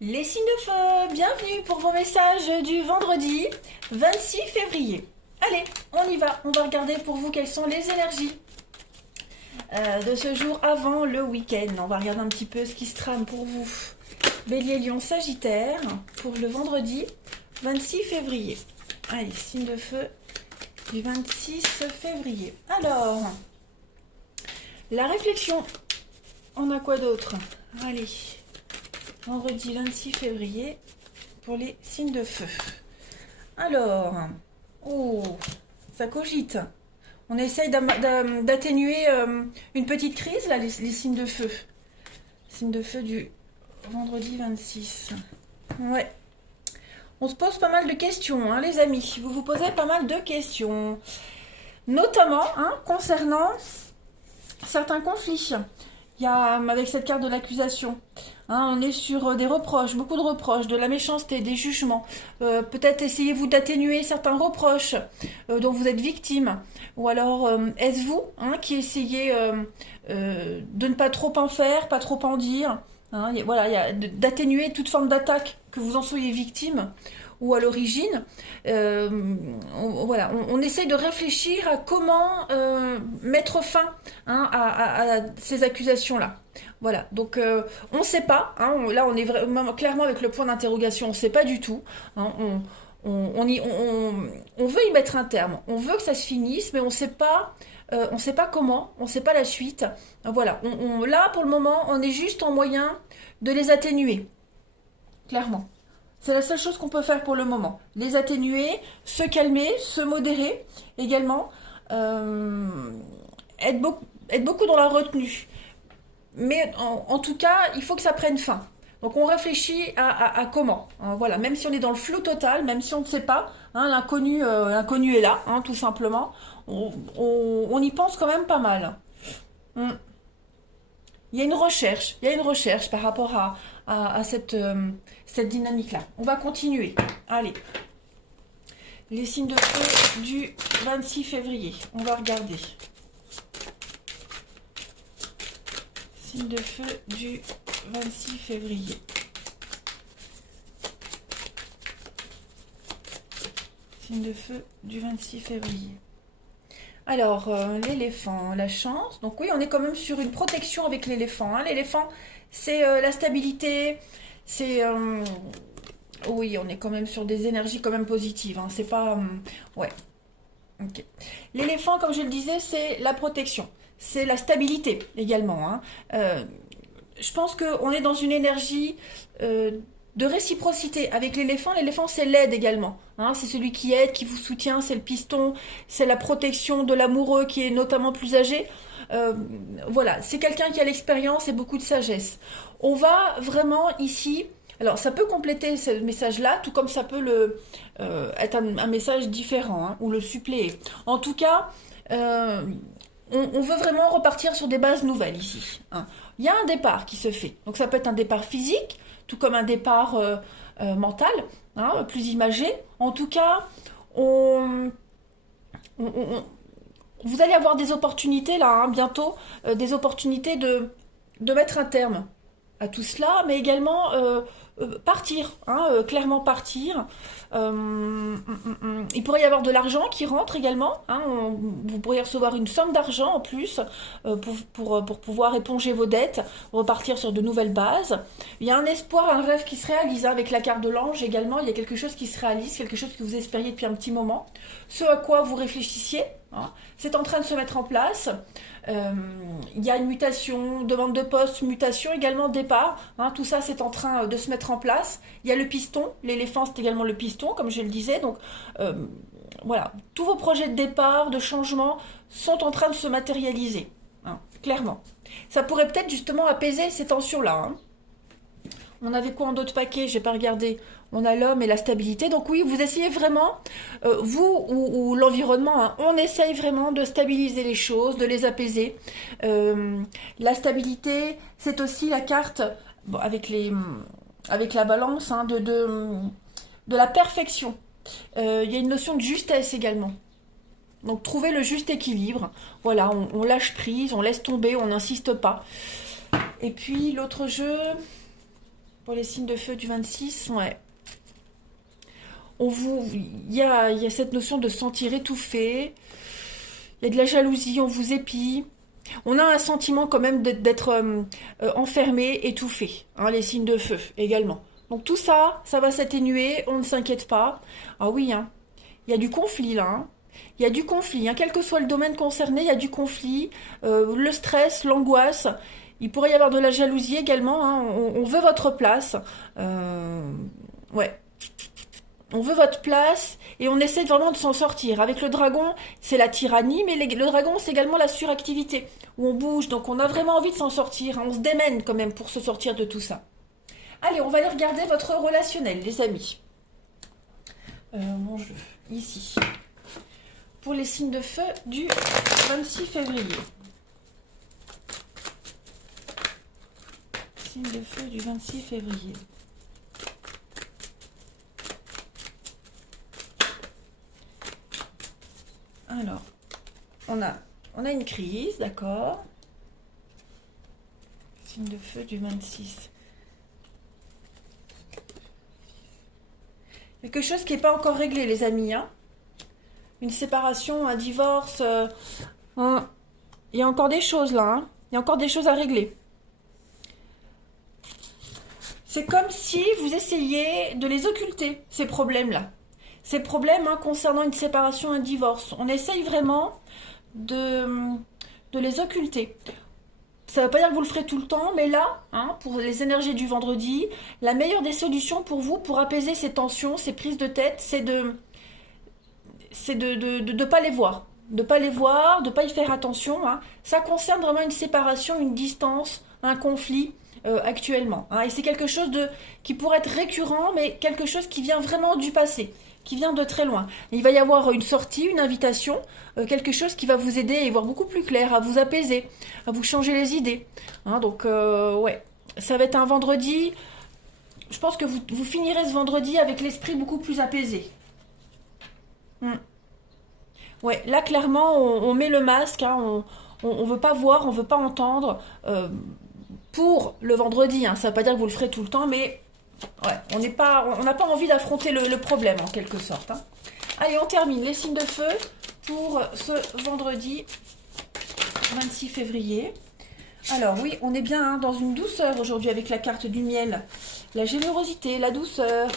Les signes de feu, bienvenue pour vos messages du vendredi 26 février. Allez, on y va, on va regarder pour vous quelles sont les énergies de ce jour avant le week-end. On va regarder un petit peu ce qui se trame pour vous. Bélier, Lion, Sagittaire pour le vendredi 26 février. Allez, signe de feu du 26 février. Alors, la réflexion, on a quoi d'autre? Allez, vendredi 26 février pour les signes de feu. Alors, oh, ça cogite. On essaye d'atténuer une petite crise, là, les signes de feu. Signes de feu du vendredi 26. Ouais. On se pose pas mal de questions, hein, les amis. Vous vous posez pas mal de questions. Notamment concernant certains conflits. Il y a, avec cette carte de l'accusation, on est sur des reproches, beaucoup de reproches, de la méchanceté, des jugements. Peut-être essayez-vous d'atténuer certains reproches dont vous êtes victime. Ou alors, est-ce vous qui essayez de ne pas trop en faire, pas trop en dire, voilà, d'atténuer toute forme d'attaque, que vous en soyez victime ou à l'origine. On essaye de réfléchir à comment mettre fin à ces accusations-là. Voilà, donc on ne sait pas, là on est vraiment clairement avec le point d'interrogation, on ne sait pas du tout, on veut y mettre un terme, on veut que ça se finisse, mais on ne sait pas comment, on ne sait pas la suite. Voilà, là pour le moment, on est juste en moyen de les atténuer, clairement. C'est la seule chose qu'on peut faire pour le moment. Les atténuer, se calmer, se modérer également, être beaucoup dans la retenue. Mais en tout cas, il faut que ça prenne fin. Donc on réfléchit à comment. Voilà, même si on est dans le flou total, même si on ne sait pas, l'inconnu est là, tout simplement. On y pense quand même pas mal. Il y a une recherche par rapport à cette dynamique-là. On va continuer. Allez. Les signes de feu du 26 février. On va regarder. Signe de feu du 26 février. Signe de feu du 26 février. Alors, l'éléphant, la chance. Donc oui, on est quand même sur une protection avec l'éléphant. L'éléphant, c'est la stabilité. C'est... oui, on est quand même sur des énergies quand même positives. C'est pas... ouais. Ok. L'éléphant, comme je le disais, c'est la protection. C'est la stabilité également. Je pense qu'on est dans une énergie de réciprocité avec l'éléphant. L'éléphant, c'est l'aide également. C'est celui qui aide, qui vous soutient, c'est le piston, c'est la protection de l'amoureux qui est notamment plus âgé. Voilà, c'est quelqu'un qui a l'expérience et beaucoup de sagesse. On va vraiment ici... Alors, ça peut compléter ce message-là, tout comme ça peut être un message différent, ou le suppléer. En tout cas, on veut vraiment repartir sur des bases nouvelles ici. Il y a un départ qui se fait. Donc ça peut être un départ physique, tout comme un départ mental, plus imagé. En tout cas, vous allez avoir des opportunités là, bientôt, des opportunités de mettre un terme à tout cela, mais également partir, clairement partir. Il pourrait y avoir de l'argent qui rentre également. Vous pourriez recevoir une somme d'argent en plus pour pouvoir éponger vos dettes, repartir sur de nouvelles bases. Il y a un espoir, un rêve qui se réalise avec la carte de l'ange également. Il y a quelque chose qui se réalise, quelque chose que vous espériez depuis un petit moment. Ce à quoi vous réfléchissiez, c'est en train de se mettre en place. Il y a une mutation, demande de poste, mutation également, départ. Tout ça, c'est en train de se mettre en place. Il y a le piston. L'éléphant, c'est également le piston, comme je le disais. Donc, voilà. Tous vos projets de départ, de changement, sont en train de se matérialiser. Clairement. Ça pourrait peut-être justement apaiser ces tensions-là. On avait quoi en d'autres paquets? J'ai pas regardé. On a l'homme et la stabilité. Donc oui, vous essayez vraiment, vous ou l'environnement, on essaye vraiment de stabiliser les choses, de les apaiser. La stabilité, c'est aussi la carte, avec la balance, de la perfection. Il y a une notion de justesse également. Donc trouver le juste équilibre. Voilà, on lâche prise, on laisse tomber, on n'insiste pas. Et puis l'autre jeu... Pour les signes de feu du 26, ouais. Il y a cette notion de se sentir étouffé. Il y a de la jalousie, on vous épie. On a un sentiment quand même d'être enfermé, étouffé. Hein, les signes de feu également. Donc tout ça, ça va s'atténuer, on ne s'inquiète pas. Ah oui, hein, il y a du conflit là. Hein. Il y a du conflit, hein. Quel que soit le domaine concerné, il y a du conflit. Le stress, l'angoisse. Il pourrait y avoir de la jalousie également. Hein. On veut votre place. Ouais. On veut votre place et on essaie vraiment de s'en sortir. Avec le dragon, c'est la tyrannie, mais le dragon, c'est également la suractivité, où on bouge, donc on a vraiment envie de s'en sortir. Hein. On se démène quand même pour se sortir de tout ça. Allez, on va aller regarder votre relationnel, les amis. Mon jeu, ici. Pour les signes de feu du 26 février. Signe de feu du 26 février. Alors, on a une crise, d'accord. Signe de feu du 26. Quelque chose qui n'est pas encore réglé, les amis. Hein. Une séparation, un divorce. Il y a encore des choses là. Hein. Il y a encore des choses à régler. C'est comme si vous essayiez de les occulter, ces problèmes-là. Ces problèmes hein, concernant une séparation, un divorce. On essaye vraiment de les occulter. Ça ne veut pas dire que vous le ferez tout le temps, mais là, hein, pour les énergies du vendredi, la meilleure des solutions pour vous, pour apaiser ces tensions, ces prises de tête, c'est de pas les voir. De pas les voir, de pas y faire attention. Hein. Ça concerne vraiment une séparation, une distance, un conflit actuellement. Hein. Et c'est quelque chose qui pourrait être récurrent, mais quelque chose qui vient vraiment du passé, qui vient de très loin. Il va y avoir une sortie, une invitation, quelque chose qui va vous aider à y voir beaucoup plus clair, à vous apaiser, à vous changer les idées. Hein, donc, ouais, ça va être un vendredi. Je pense que vous finirez ce vendredi avec l'esprit beaucoup plus apaisé. Ouais, là, clairement, on met le masque, hein, on veut pas voir, on veut pas entendre pour le vendredi. Hein, ça veut pas dire que vous le ferez tout le temps, mais ouais, on n'a pas envie d'affronter le problème en quelque sorte. Hein. Allez, on termine les signes de feu pour ce vendredi 26 février. Alors oui, on est bien hein, dans une douceur aujourd'hui avec la carte du miel. La générosité, la douceur.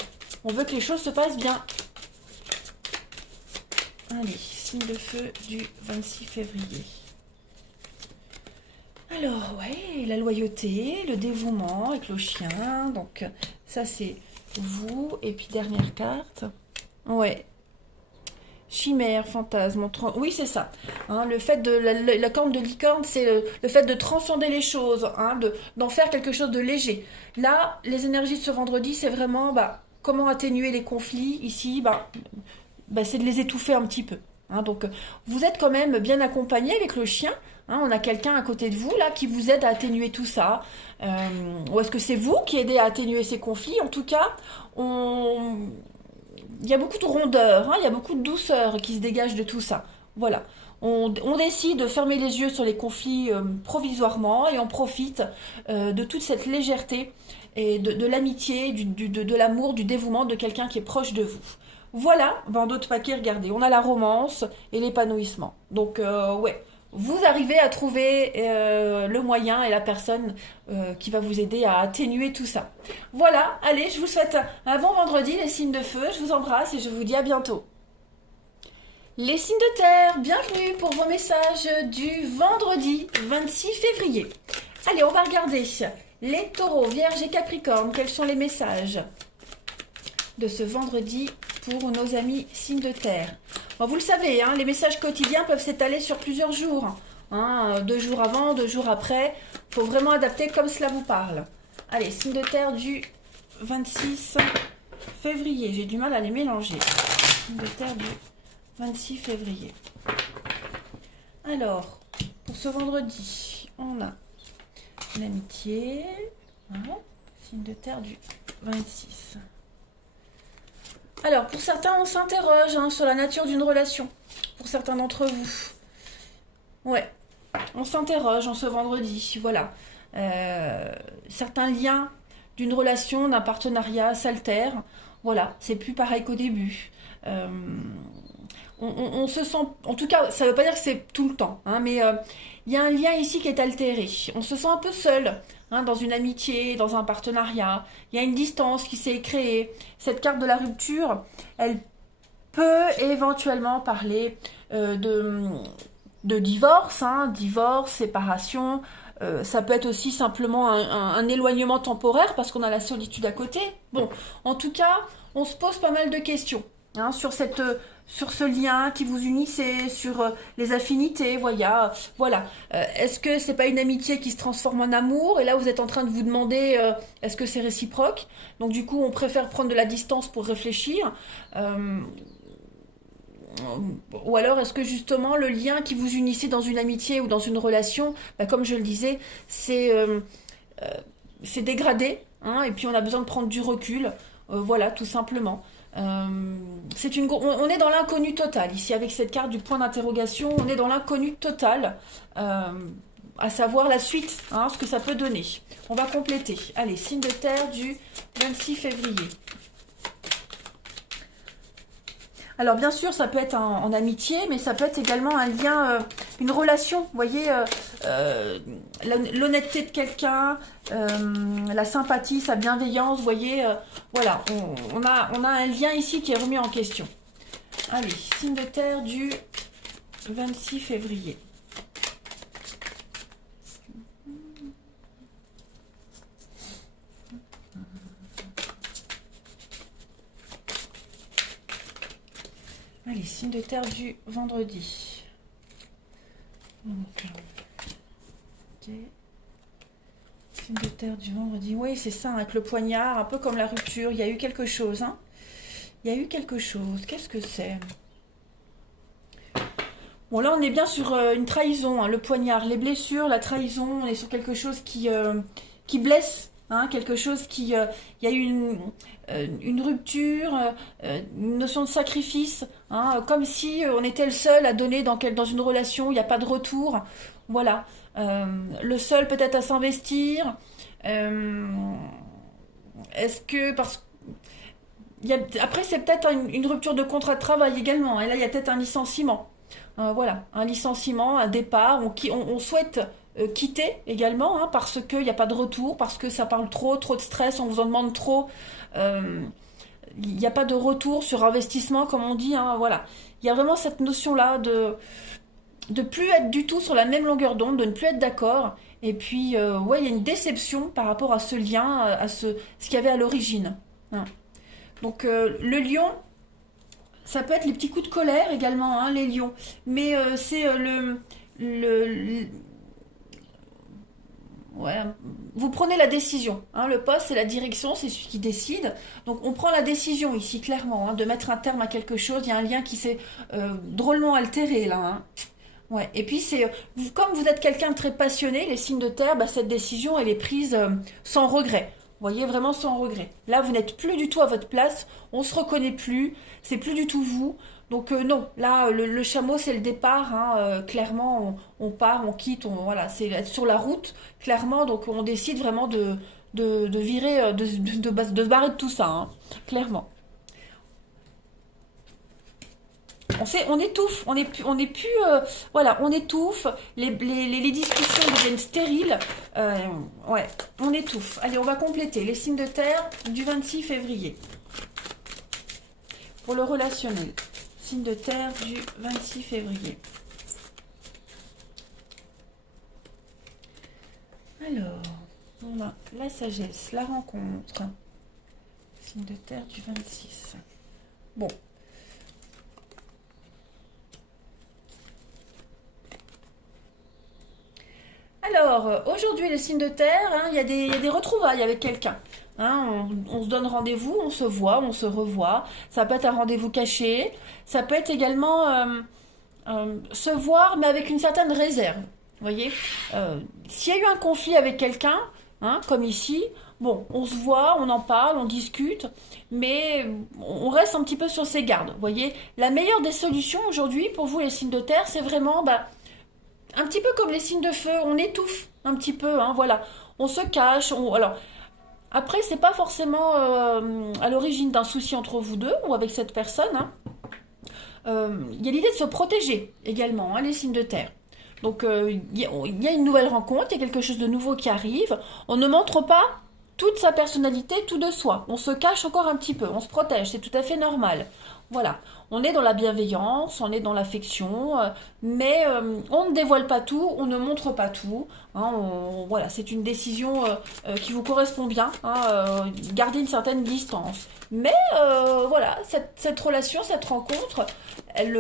On veut que les choses se passent bien. Allez, signe de feu du 26 février. Alors, ouais, la loyauté, le dévouement avec le chien. Donc, ça, c'est vous. Et puis, dernière carte. Ouais. Chimère, fantasme. Oui, c'est ça. Hein, le fait de la corne de licorne, c'est le fait de transcender les choses, hein, d'en faire quelque chose de léger. Là, les énergies de ce vendredi, c'est vraiment comment atténuer les conflits. Ici, c'est de les étouffer un petit peu. Hein, donc, vous êtes quand même bien accompagné avec le chien. Hein, on a quelqu'un à côté de vous là qui vous aide à atténuer tout ça. Ou est-ce que c'est vous qui aidez à atténuer ces conflits? En tout cas, il y a beaucoup de rondeur, hein, il y a beaucoup de douceur qui se dégage de tout ça. Voilà. On décide de fermer les yeux sur les conflits provisoirement et on profite de toute cette légèreté et de l'amitié, de l'amour, du dévouement de quelqu'un qui est proche de vous. Voilà, dans d'autres paquets, regardez, on a la romance et l'épanouissement. Donc, ouais, vous arrivez à trouver le moyen et la personne qui va vous aider à atténuer tout ça. Voilà, allez, je vous souhaite un bon vendredi, les signes de feu, je vous embrasse et je vous dis à bientôt. Les signes de terre, bienvenue pour vos messages du vendredi 26 février. Allez, on va regarder les taureaux, vierges et capricornes, quels sont les messages de ce vendredi pour nos amis signes de terre. Bon, vous le savez, hein, les messages quotidiens peuvent s'étaler sur plusieurs jours. Hein, 2 jours avant, 2 jours après. Il faut vraiment adapter comme cela vous parle. Allez, signe de terre du 26 février. J'ai du mal à les mélanger. Signe de terre du 26 février. Alors, pour ce vendredi, on a l'amitié. Hein, signe de terre du 26. Alors, pour certains, on s'interroge hein, sur la nature d'une relation. Pour certains d'entre vous. Ouais, on s'interroge en ce vendredi. Voilà. Certains liens d'une relation, d'un partenariat s'altère. Voilà, c'est plus pareil qu'au début. Euh, on se sent, en tout cas, ça ne veut pas dire que c'est tout le temps, hein, mais il y a un lien ici qui est altéré. On se sent un peu seul, hein, dans une amitié, dans un partenariat. Il y a une distance qui s'est créée. Cette carte de la rupture, elle peut éventuellement parler de divorce, hein, divorce, séparation. Ça peut être aussi simplement un éloignement temporaire parce qu'on a la solitude à côté. Bon, en tout cas, on se pose pas mal de questions, hein, sur ce lien qui vous unissait, sur les affinités, voilà. Est-ce que c'est pas une amitié qui se transforme en amour? Et là, vous êtes en train de vous demander, est-ce que c'est réciproque? Donc du coup, on préfère prendre de la distance pour réfléchir. Ou alors est-ce que justement le lien qui vous unissait dans une amitié ou dans une relation, bah, comme je le disais, euh, c'est dégradé, hein, et puis on a besoin de prendre du recul, voilà, tout simplement. On est dans l'inconnu total ici avec cette carte du point d'interrogation, on est dans l'inconnu total, à savoir la suite, hein, ce que ça peut donner. On va compléter. Allez, signe de terre du 26 février. Alors bien sûr, ça peut être en amitié, mais ça peut être également un lien, une relation, vous voyez, l'honnêteté de quelqu'un, la sympathie, sa bienveillance, vous voyez, voilà, on a un lien ici qui est remis en question. Allez, signe de terre du 26 février. Allez, signe de terre du vendredi. Donc, signe de terre du vendredi. Oui, c'est ça, avec le poignard, un peu comme la rupture. Il y a eu quelque chose, hein. Il y a eu quelque chose. Qu'est-ce que c'est? Bon, là, on est bien sur une trahison, hein, le poignard, les blessures, la trahison. On est sur quelque chose qui blesse, hein, quelque chose qui... Il y a eu une rupture, une notion de sacrifice, hein, comme si on était le seul à donner dans une relation, il n'y a pas de retour. Voilà. Le seul peut-être à s'investir. Est-ce que... Après, c'est peut-être une rupture de contrat de travail également. Et là, il y a peut-être un licenciement. Voilà, un licenciement, un départ. On souhaite quitter également, hein, parce qu'il n'y a pas de retour, parce que ça parle trop de stress, on vous en demande trop. Il n'y a pas de retour sur investissement, comme on dit. Hein, voilà. Il y a vraiment cette notion-là de plus être du tout sur la même longueur d'onde, de ne plus être d'accord. Et puis, ouais, il y a une déception par rapport à ce lien, à ce qu'il y avait à l'origine. Hein. Donc, le lion, ça peut être les petits coups de colère également, hein, les lions. Mais c'est ouais, vous prenez la décision. Hein, le poste, c'est la direction, c'est celui qui décide. Donc on prend la décision ici, clairement, hein, de mettre un terme à quelque chose. Il y a un lien qui s'est drôlement altéré là. Hein. Ouais. Et puis comme vous êtes quelqu'un de très passionné, les signes de terre, bah, cette décision, elle est prise sans regret. Vous voyez, vraiment sans regret. Là, vous n'êtes plus du tout à votre place, on se reconnaît plus, c'est plus du tout vous. Donc non, là, le chameau, c'est le départ, hein, clairement, on part, on quitte, voilà, c'est être sur la route, clairement, donc on décide vraiment de virer, de se barrer de tout ça, hein, clairement. On étouffe, on est plus voilà, on étouffe, les discussions deviennent stériles, ouais, on étouffe. Allez, on va compléter les signes de terre du 26 février. Pour le relationnel, signe de terre du 26 février. Alors, on a la sagesse, la rencontre, signe de terre du 26. Bon. Alors, aujourd'hui, les signes de terre, hein, il y a des retrouvailles avec quelqu'un. Hein, on se donne rendez-vous, on se voit, on se revoit. Ça peut être un rendez-vous caché. Ça peut être également se voir, mais avec une certaine réserve. Vous voyez, s'il y a eu un conflit avec quelqu'un, hein, comme ici, bon, on se voit, on en parle, on discute, mais on reste un petit peu sur ses gardes. Vous voyez, la meilleure des solutions aujourd'hui pour vous, les signes de terre, c'est vraiment... un petit peu comme les signes de feu, on étouffe un petit peu, hein, voilà. On se cache, alors Après, c'est pas forcément à l'origine d'un souci entre vous deux ou avec cette personne, hein. Il y a l'idée de se protéger également, hein, les signes de terre. Donc, il y a une nouvelle rencontre, il y a quelque chose de nouveau qui arrive. On ne montre pas toute sa personnalité, tout de soi. On se cache encore un petit peu, on se protège, c'est tout à fait normal. Voilà, on est dans la bienveillance, on est dans l'affection, mais on ne dévoile pas tout, on ne montre pas tout, hein, voilà, c'est une décision qui vous correspond bien, hein, garder une certaine distance. Mais voilà, cette relation, cette rencontre, elle,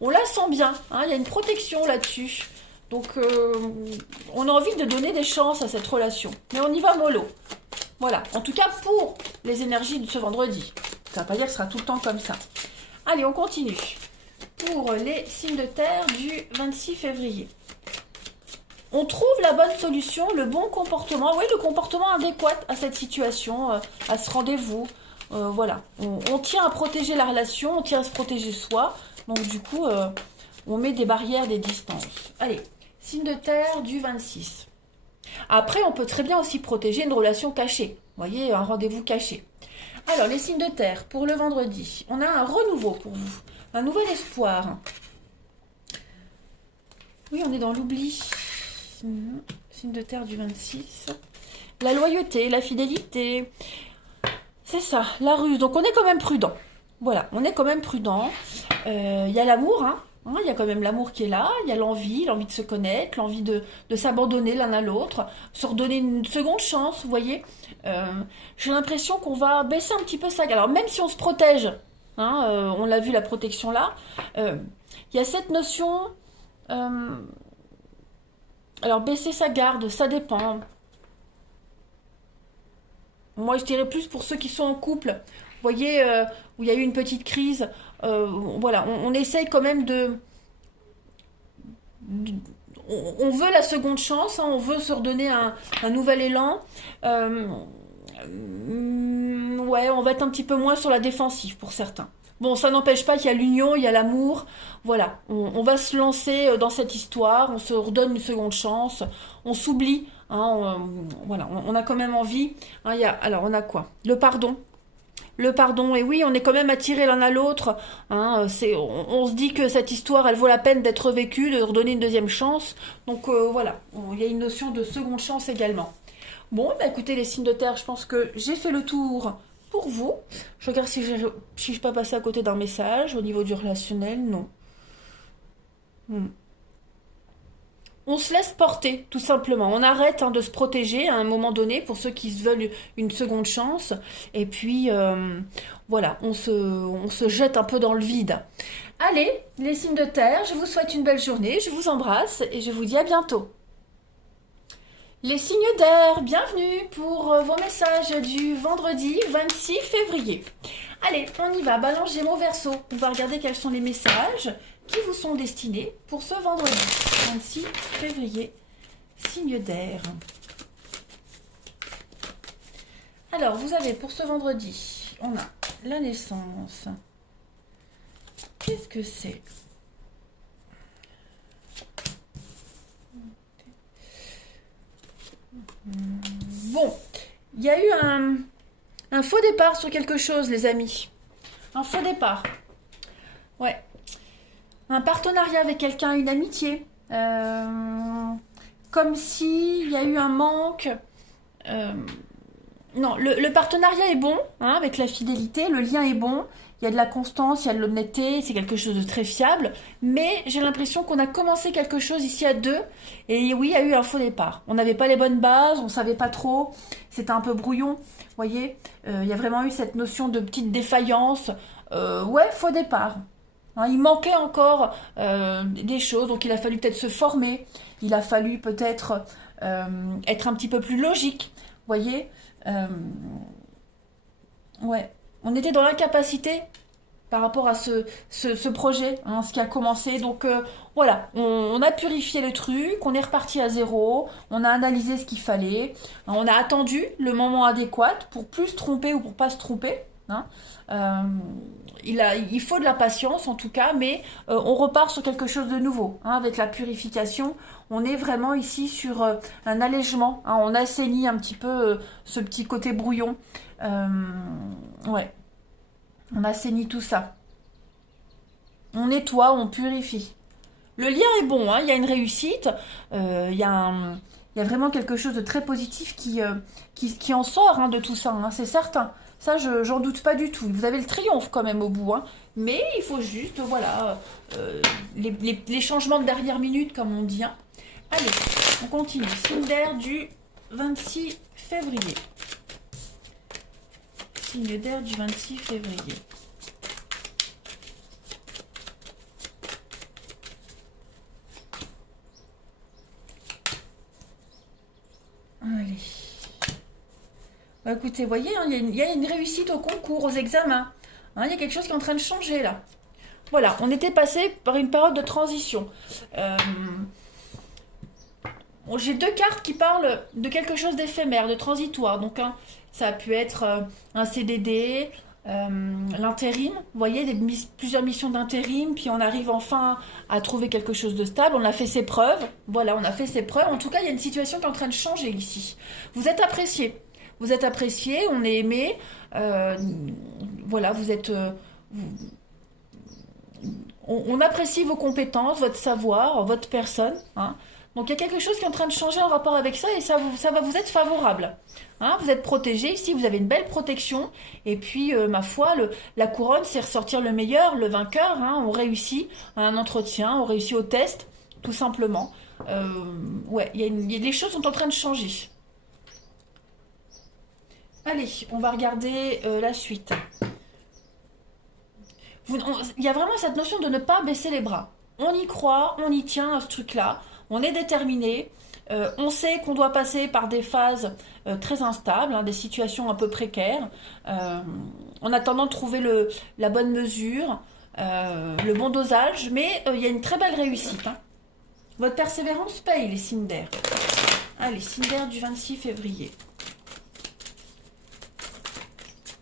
on la sent bien, hein, il y a une protection là-dessus. Donc on a envie de donner des chances à cette relation, mais on y va mollo. Voilà, en tout cas pour les énergies de ce vendredi. Ça ne va pas dire que ce sera tout le temps comme ça. Allez, on continue. Pour les signes de terre du 26 février. On trouve la bonne solution, le bon comportement, oui, le comportement adéquat à cette situation, à ce rendez-vous. Voilà, on tient à protéger la relation, on tient à se protéger soi. Donc du coup, on met des barrières, des distances. Allez, signe de terre du 26. Après, on peut très bien aussi protéger une relation cachée. Vous voyez, un rendez-vous caché. Alors, les signes de terre, pour le vendredi, on a un renouveau pour vous, un nouvel espoir. Oui, on est dans l'oubli. Signe de terre du 26. La loyauté, la fidélité. C'est ça, la ruse. Donc, on est quand même prudent. Voilà, on est quand même prudent. Il y a l'amour, hein. Il y a quand même l'amour qui est là, il y a l'envie de se connaître, l'envie de s'abandonner l'un à l'autre, se redonner une seconde chance, vous voyez. J'ai l'impression qu'on va baisser un petit peu sa garde. Alors même si on se protège, hein, on l'a vu la protection là, il y a cette notion, alors baisser sa garde, ça dépend. Moi je dirais plus pour ceux qui sont en couple, vous voyez, où il y a eu une petite crise, voilà, on essaye quand même on veut la seconde chance, hein, on veut se redonner un nouvel élan. Ouais, on va être un petit peu moins sur la défensive pour certains. Bon, ça n'empêche pas qu'il y a l'union, il y a l'amour. Voilà, on va se lancer dans cette histoire, on se redonne une seconde chance, on s'oublie. Hein, voilà, on a quand même envie. Hein, alors, on a quoi? Le pardon. Le pardon, et oui, on est quand même attirés l'un à l'autre. Hein, on se dit que cette histoire, elle vaut la peine d'être vécue, de redonner une deuxième chance. Donc voilà, il y a une notion de seconde chance également. Bon, bah écoutez, les signes de terre, je pense que j'ai fait le tour pour vous. Je regarde si je suis pas passée à côté d'un message au niveau du relationnel. Non. On se laisse porter, tout simplement. On arrête de se protéger à un moment donné pour ceux qui se veulent une seconde chance. Et puis, voilà, on se jette un peu dans le vide. Allez, les signes de terre, je vous souhaite une belle journée, je vous embrasse et je vous dis à bientôt. Les signes d'air, bienvenue pour vos messages du vendredi 26 février. Allez, on y va, Balance, Gémeaux, Verseau. On va regarder quels sont les messages qui vous sont destinés pour ce vendredi 26 février, signe d'air. Alors, vous avez pour ce vendredi, on a la naissance. Qu'est-ce que c'est? Bon, il y a eu un faux départ sur quelque chose, les amis. Un faux départ. Ouais. Un partenariat avec quelqu'un, une amitié. Comme s'il y a eu un manque. Non, le partenariat est bon, hein, avec la fidélité, le lien est bon. Il y a de la constance, il y a de l'honnêteté, c'est quelque chose de très fiable. Mais j'ai l'impression qu'on a commencé quelque chose ici à deux. Et oui, il y a eu un faux départ. On n'avait pas les bonnes bases, on ne savait pas trop. C'était un peu brouillon, vous voyez. Il y a vraiment eu cette notion de petite défaillance. Ouais, faux départ. Hein, il manquait encore des choses, donc il a fallu peut-être se former. Il a fallu peut-être être un petit peu plus logique, vous voyez. Ouais. On était dans l'incapacité par rapport à ce projet, hein, ce qui a commencé. Donc voilà, on a purifié le truc, on est reparti à zéro, on a analysé ce qu'il fallait, on a attendu le moment adéquat pour plus se tromper ou pour pas se tromper. hein. Il faut de la patience en tout cas, mais on repart sur quelque chose de nouveau, hein, avec la purification. On est vraiment ici sur un allègement, hein, on assainit un petit peu ce petit côté brouillon. Ouais, on assainit tout ça. On nettoie, on purifie. Le lien est bon, hein, il y a une réussite, il y a vraiment quelque chose de très positif qui en sort, hein, de tout ça, hein, c'est certain. Ça, j'en doute pas du tout. Vous avez le triomphe quand même au bout, hein. Mais il faut juste, voilà, les changements de dernière minute, comme on dit, hein. Allez, on continue. Signe d'air du 26 février. Signe d'air du 26 février. Allez. Bah, écoutez, vous voyez, hein, il y a une réussite au concours, aux examens. Hein, il y a quelque chose qui est en train de changer là. Voilà, on était passé par une période de transition. Bon, j'ai deux cartes qui parlent de quelque chose d'éphémère, de transitoire. Donc, hein, ça a pu être un CDD, l'intérim. Vous voyez, plusieurs missions d'intérim, puis on arrive enfin à trouver quelque chose de stable. On a fait ses preuves. Voilà, on a fait ses preuves. En tout cas, il y a une situation qui est en train de changer ici. Vous êtes apprécié. Vous êtes apprécié, on est aimé. Voilà, vous êtes. On apprécie vos compétences, votre savoir, votre personne, hein. Donc il y a quelque chose qui est en train de changer en rapport avec ça et ça va vous être favorable, hein. Vous êtes protégé ici, vous avez une belle protection. Et puis, ma foi, la couronne, c'est ressortir le meilleur, le vainqueur, hein. On réussit à un entretien, on réussit au test, tout simplement. Ouais, les choses sont en train de changer. Allez, on va regarder la suite. Il y a vraiment cette notion de ne pas baisser les bras. On y croit, on y tient à ce truc-là, on est déterminé, on sait qu'on doit passer par des phases très instables, hein, des situations un peu précaires, en attendant de trouver la bonne mesure, le bon dosage, mais il y a une très belle réussite, hein. Votre persévérance paye, les signes d'air. Allez, signes d'air du 26 février.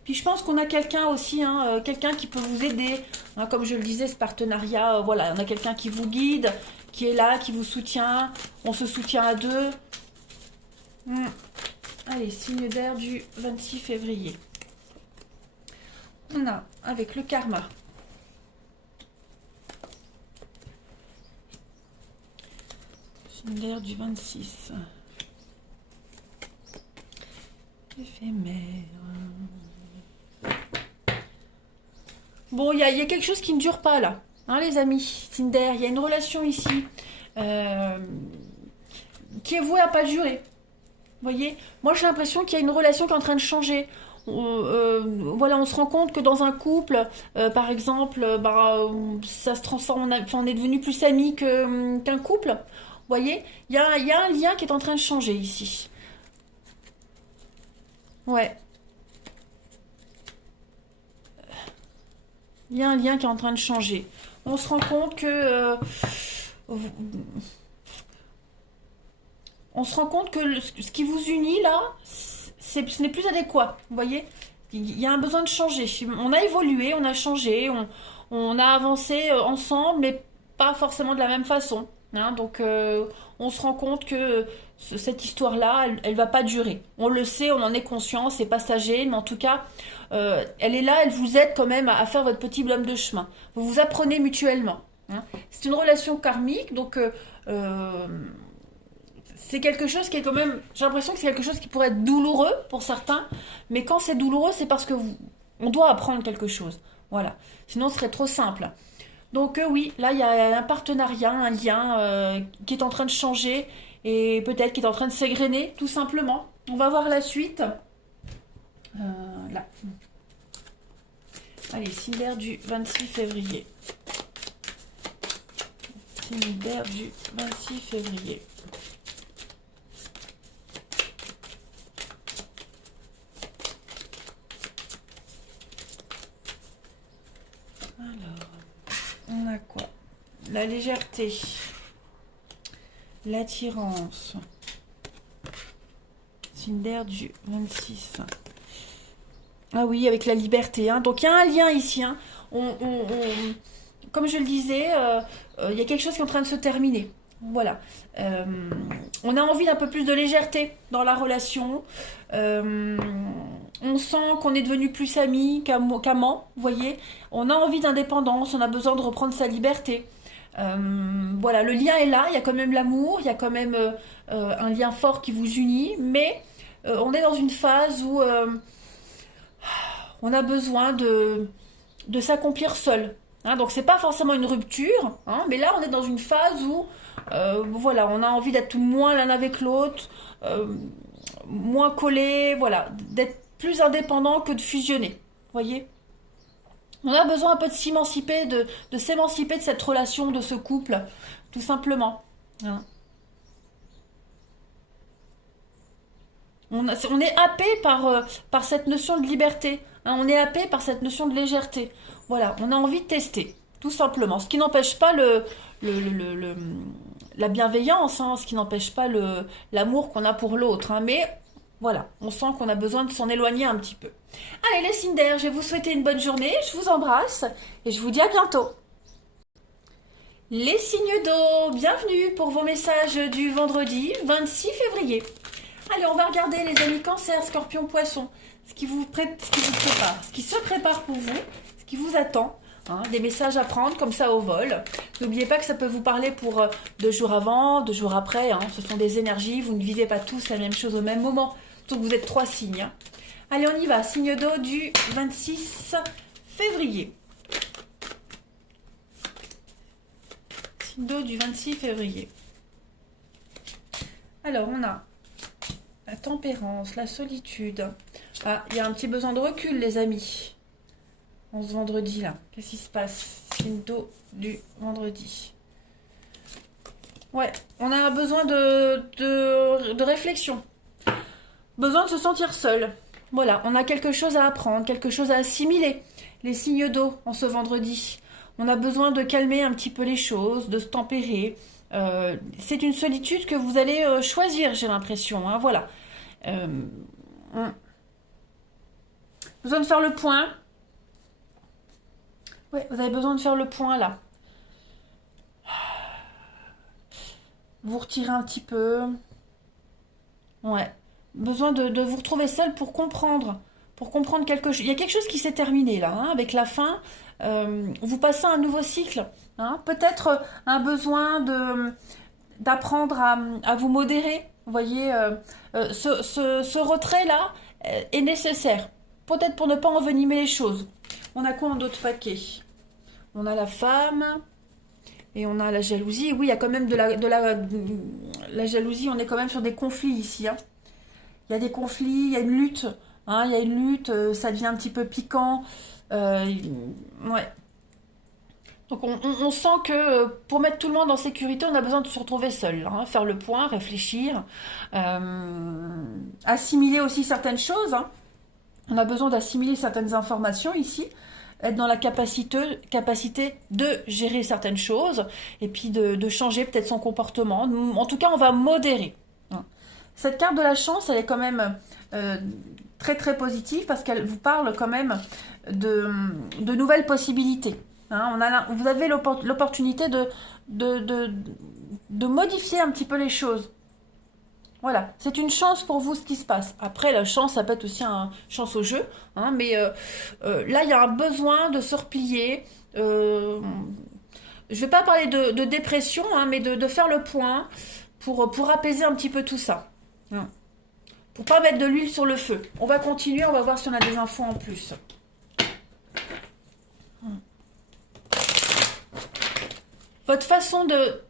Puis je pense qu'on a quelqu'un aussi, hein, quelqu'un qui peut vous aider. Hein, comme je le disais, ce partenariat, voilà, on a quelqu'un qui vous guide, qui est là, qui vous soutient. On se soutient à deux. Allez, signe d'air du 26 février. On a, avec le karma. Signe d'air du 26. Éphémère. Bon, il y a quelque chose qui ne dure pas là, hein, les amis. Tinder, il y a une relation ici qui est vouée à pas durer. Vous voyez, moi j'ai l'impression qu'il y a une relation qui est en train de changer. Voilà, on se rend compte que dans un couple, par exemple, ça se transforme, on est devenu plus amis qu'un couple. Vous voyez, il y a un lien qui est en train de changer ici. Ouais. Il y a un lien qui est en train de changer. On se rend compte que ce qui vous unit là, ce n'est plus adéquat. Vous voyez, il y a un besoin de changer. On a évolué, on a changé, on a avancé ensemble, mais pas forcément de la même façon, hein. Donc on se rend compte que cette histoire-là, elle va pas durer. On le sait, on en est conscient, c'est passager, mais en tout cas, elle est là, elle vous aide quand même à faire votre petit bonhomme de chemin. Vous vous apprenez mutuellement, hein. C'est une relation karmique, donc c'est quelque chose qui est quand même... J'ai l'impression que c'est quelque chose qui pourrait être douloureux pour certains, mais quand c'est douloureux, c'est parce que on doit apprendre quelque chose. Voilà. Sinon, ce serait trop simple. Donc oui, là, il y a un partenariat, un lien qui est en train de changer et peut-être qui est en train de s'égrener, tout simplement. On va voir la suite. Là. Allez, signe d'air du 26 février. Signe d'air du 26 février. Alors, on a quoi? La légèreté, l'attirance. Signe d'air du 26. Ah oui, avec la liberté, hein. Donc il y a un lien ici, hein. Comme je le disais, il y a quelque chose qui est en train de se terminer. Voilà. Euh, on a envie d'un peu plus de légèreté dans la relation. Euh, on sent qu'on est devenu plus amis qu'amants, vous voyez. On a envie d'indépendance, on a besoin de reprendre sa liberté. Euh, voilà, le lien est là, il y a quand même l'amour, il y a quand même un lien fort qui vous unit, mais on est dans une phase où on a besoin de s'accomplir seul. Hein, donc c'est pas forcément une rupture, hein, mais là on est dans une phase où voilà, on a envie d'être moins l'un avec l'autre, euh, moins collé, voilà, d'être plus indépendant que de fusionner. Voyez, on a besoin un peu de s'émanciper, de s'émanciper de cette relation, de ce couple, tout simplement. Hein. On est happé par cette notion de liberté. Hein, on est happé par cette notion de légèreté. Voilà, on a envie de tester, tout simplement. Ce qui n'empêche pas la bienveillance, hein, ce qui n'empêche pas l'amour qu'on a pour l'autre. Hein, mais voilà, on sent qu'on a besoin de s'en éloigner un petit peu. Allez les Cinder, je vais vous souhaiter une bonne journée, je vous embrasse et je vous dis à bientôt. Les signes d'eau, bienvenue pour vos messages du vendredi 26 février. Allez, on va regarder les amis Cancer, Scorpion, Poisson, ce qui vous prépare, ce qui se prépare pour vous, ce qui vous attend. Hein, des messages à prendre comme ça au vol. N'oubliez pas que ça peut vous parler pour 2 jours avant, 2 jours après. Hein. Ce sont des énergies, vous ne vivez pas tous la même chose au même moment. Surtout que vous êtes 3 signes. Hein. Allez, on y va. Signe d'eau du 26 février. Signe d'eau du 26 février. Alors, on a la tempérance, la solitude. Ah, il y a un petit besoin de recul, les amis. En ce vendredi-là. Qu'est-ce qui se passe? Signe d'eau du vendredi. Ouais, on a besoin de réflexion. Besoin de se sentir seul. Voilà, on a quelque chose à apprendre, quelque chose à assimiler. Les signes d'eau en ce vendredi. On a besoin de calmer un petit peu les choses, de se tempérer. C'est une solitude que vous allez choisir, j'ai l'impression. Hein, voilà. On- Besoin de faire le point. Ouais, vous avez besoin de faire le point là. Vous retirez un petit peu. Ouais. Besoin de vous retrouver seul pour comprendre. Pour comprendre quelque chose. Il y a quelque chose qui s'est terminé là, hein, avec la fin. Vous passez à un nouveau cycle. Hein. Peut-être un besoin d'apprendre à vous modérer. Vous voyez, ce retrait-là est nécessaire. Peut-être pour ne pas envenimer les choses. On a quoi en d'autres paquets? On a la femme et on a la jalousie. Oui, il y a quand même la jalousie. On est quand même sur des conflits ici. Hein. Il y a des conflits, il y a une lutte. Hein, il y a une lutte, ça devient un petit peu piquant. Euh, ouais. Donc on sent que pour mettre tout le monde en sécurité, on a besoin de se retrouver seul. Hein, faire le point, réfléchir, assimiler aussi certaines choses. Hein. On a besoin d'assimiler certaines informations ici, être dans la capacité de gérer certaines choses et puis de changer peut-être son comportement. En tout cas, on va modérer. Cette carte de la chance, elle est quand même très très positive parce qu'elle vous parle quand même de nouvelles possibilités. Hein, vous avez l'opportunité de modifier un petit peu les choses. Voilà, c'est une chance pour vous ce qui se passe. Après, la chance, ça peut être aussi une chance au jeu. Hein, mais là, il y a un besoin de se replier. Je ne vais pas parler de dépression, hein, mais de faire le point pour apaiser un petit peu tout ça. Hein, pour pas mettre de l'huile sur le feu. On va continuer, on va voir si on a des infos en plus. Votre façon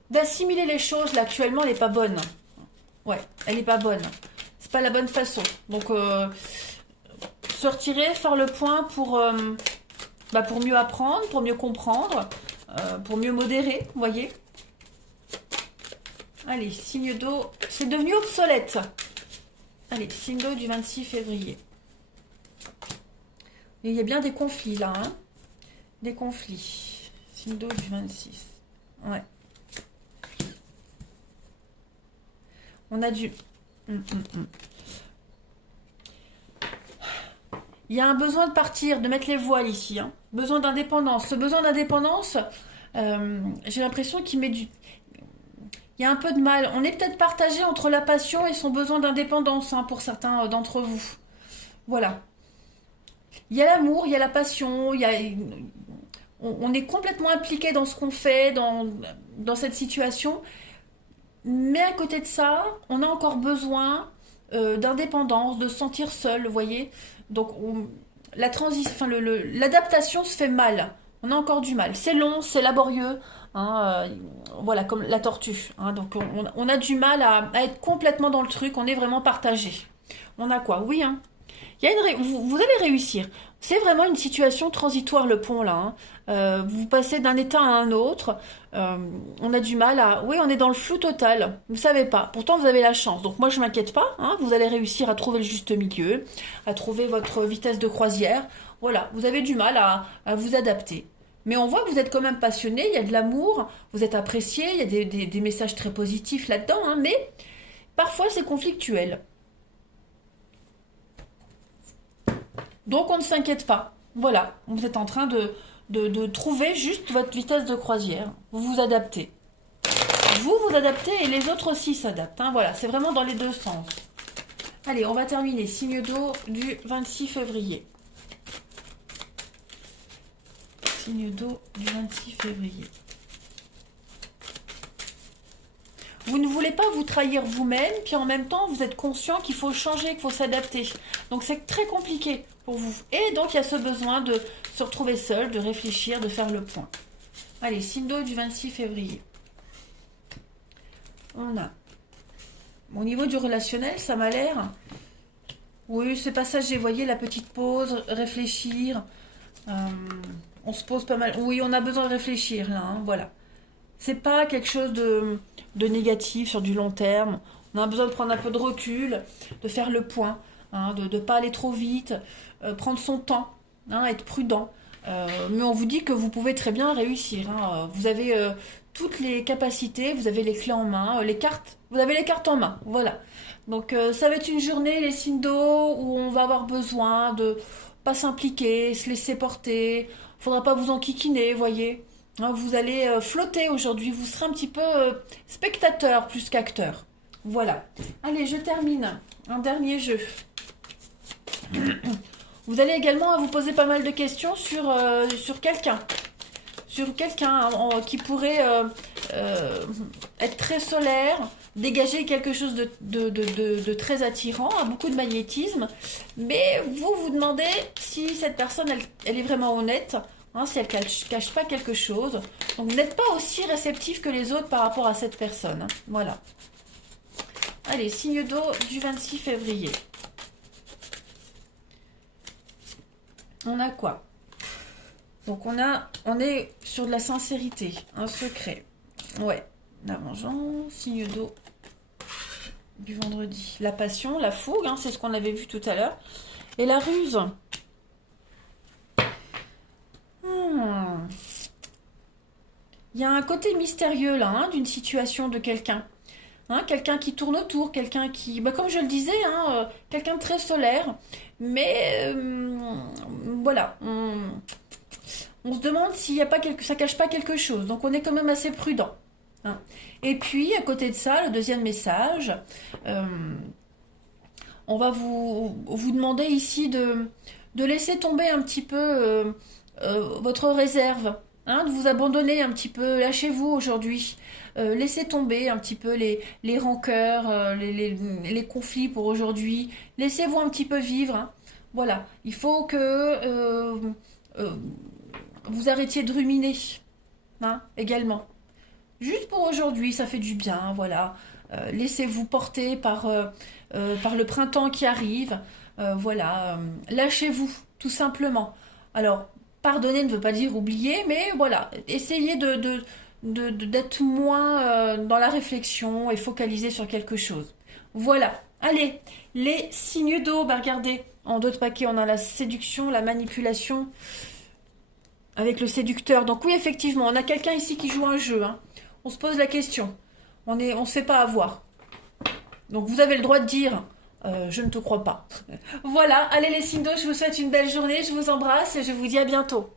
d'assimiler les choses, là, actuellement, elle n'est pas bonne. Ouais, elle n'est pas bonne. C'est pas la bonne façon. Donc, se retirer, faire le point pour mieux apprendre, pour mieux comprendre, pour mieux modérer, vous voyez. Allez, signe d'eau. C'est devenu obsolète. Allez, signe d'eau du 26 février. Et il y a bien des conflits là. Hein, des conflits. Signe d'eau du 26. Ouais. On a du... Il Il y a un besoin de partir, de mettre les voiles ici. Hein. Besoin d'indépendance. Ce besoin d'indépendance, j'ai l'impression qu'il met du... Il y a un peu de mal. On est peut-être partagé entre la passion et son besoin d'indépendance hein, pour certains d'entre vous. Voilà. Il y a l'amour, il y a la passion, on est complètement impliqué dans ce qu'on fait, dans cette situation. Mais à côté de ça, on a encore besoin d'indépendance, de se sentir seul, vous voyez. Donc l'adaptation se fait mal. On a encore du mal. C'est long, c'est laborieux. Hein, voilà, comme la tortue. Hein, donc on a du mal à être complètement dans le truc. On est vraiment partagé. On a quoi? Oui, hein. Vous allez réussir. C'est vraiment une situation transitoire le pont là. Hein. Vous passez d'un état à un autre. On a du mal à... Oui, on est dans le flou total. Vous savez pas. Pourtant, vous avez la chance. Donc moi, je m'inquiète pas. Hein. Vous allez réussir à trouver le juste milieu, à trouver votre vitesse de croisière. Voilà, vous avez du mal à vous adapter. Mais on voit que vous êtes quand même passionné. Il y a de l'amour. Vous êtes apprécié. Il y a des messages très positifs là-dedans. Hein. Mais parfois, c'est conflictuel. Donc on ne s'inquiète pas. Voilà, vous êtes en train de trouver juste votre vitesse de croisière. Vous vous adaptez. Vous vous adaptez et les autres aussi s'adaptent. Hein. Voilà, c'est vraiment dans les deux sens. Allez, on va terminer. Signe d'eau du 26 février. Signe d'eau du 26 février. Vous ne voulez pas vous trahir vous-même, puis en même temps, vous êtes conscient qu'il faut changer, qu'il faut s'adapter. Donc c'est très compliqué pour vous. Et donc il y a ce besoin de se retrouver seul, de réfléchir, de faire le point. Allez, signe d'eau du 26 février. On a... Au niveau du relationnel, ça m'a l'air... Oui, c'est passager, vous voyez, la petite pause, réfléchir. On se pose pas mal... Oui, on a besoin de réfléchir, là, hein, voilà. C'est pas quelque chose de négatif sur du long terme. On a besoin de prendre un peu de recul, de faire le point, hein, de ne pas aller trop vite, prendre son temps, hein, être prudent. Mais on vous dit que vous pouvez très bien réussir. Hein. Vous avez toutes les capacités, vous avez les clés en main, les cartes. Vous avez les cartes en main, voilà. Donc ça va être une journée, les signes d'eau, où on va avoir besoin de pas s'impliquer, se laisser porter. Faudra pas vous enquiquiner, voyez. Vous allez flotter aujourd'hui, vous serez un petit peu spectateur plus qu'acteur. Voilà. Allez, je termine. Un dernier jeu. Vous allez également vous poser pas mal de questions sur quelqu'un. Sur quelqu'un qui pourrait être très solaire, dégager quelque chose de très attirant, beaucoup de magnétisme. Mais vous vous demandez si cette personne, elle est vraiment honnête. Hein, si elle ne cache pas quelque chose. Donc vous n'êtes pas aussi réceptif que les autres par rapport à cette personne. Hein. Voilà. Allez, signe d'eau du 26 février. On a quoi? Donc on est sur de la sincérité, un secret. Ouais, la vengeance, signe d'eau du vendredi. La passion, la fougue, hein, c'est ce qu'on avait vu tout à l'heure. Et la ruse. Il y a un côté mystérieux là, hein, d'une situation de quelqu'un. Hein, quelqu'un qui tourne autour, quelqu'un qui... comme je le disais, hein, quelqu'un de très solaire. Mais voilà, on se demande s'il y a pas ça cache pas quelque chose. Donc on est quand même assez prudent. Hein. Et puis, à côté de ça, le deuxième message, on va vous demander ici de laisser tomber un petit peu... votre réserve, hein, de vous abandonner un petit peu, lâchez-vous aujourd'hui, laissez tomber un petit peu les rancœurs, les conflits pour aujourd'hui, laissez-vous un petit peu vivre, hein. Voilà, il faut que vous arrêtiez de ruminer, hein, également, juste pour aujourd'hui, ça fait du bien, voilà, laissez-vous porter par le printemps qui arrive, voilà, lâchez-vous, tout simplement. Alors, pardonner ne veut pas dire oublier, mais voilà, essayez d'être moins dans la réflexion et focaliser sur quelque chose. Voilà, allez, les signes d'eau, regardez, en dos de paquet, on a la séduction, la manipulation avec le séducteur. Donc oui, effectivement, on a quelqu'un ici qui joue un jeu. Hein. On se pose la question, on se fait pas avoir. Donc vous avez le droit de dire, Je ne te crois pas. Voilà, allez les signes d'eau, je vous souhaite une belle journée, je vous embrasse et je vous dis à bientôt.